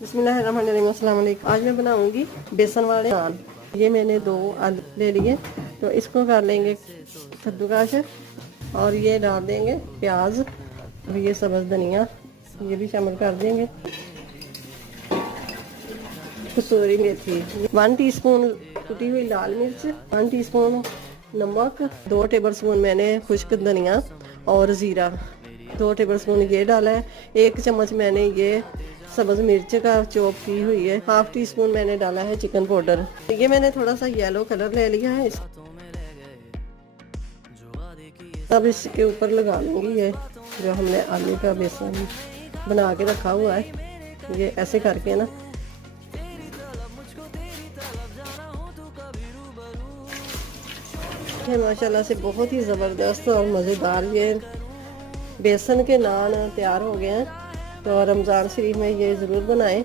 बिस्मिल्लाहिर्रहमानिर्रहीम, अस्सलाम वालेकुम। आज मैं बनाऊंगी बेसन वाले नान। ये मैंने 2 आलू ले लिए, तो इसको कर लेंगे कद्दूकस और ये डाल देंगे प्याज और ये सब्ज़ धनिया, ये भी शामिल कर देंगे। कसूरी मेथी, 1 टीस्पून कुटी हुई लाल मिर्च, 1 टीस्पून नमक, 2 टेबलस्पून मैंने खुश्क धनिया और ज़ीरा 2 टेबलस्पून ये डाला है। 1 चम्मच मैंने ये सब्ज़ मिर्च का चॉप की हुई है। 1/2 टीस्पून मैंने डाला है चिकन पाउडर। ये मैंने थोड़ा सा येलो कलर ले लिया है। अब इसके ऊपर लगा लूँगी ये जो हमने आलू का बेसन बना के रखा हुआ है, ये ऐसे करके ना ये माशाल्लाह से बहुत ही ज़बरदस्त और मज़ेदार ये बेसन के नान तैयार हो गए हैं। तो रमज़ान शरीफ में ये ज़रूर बनाएं।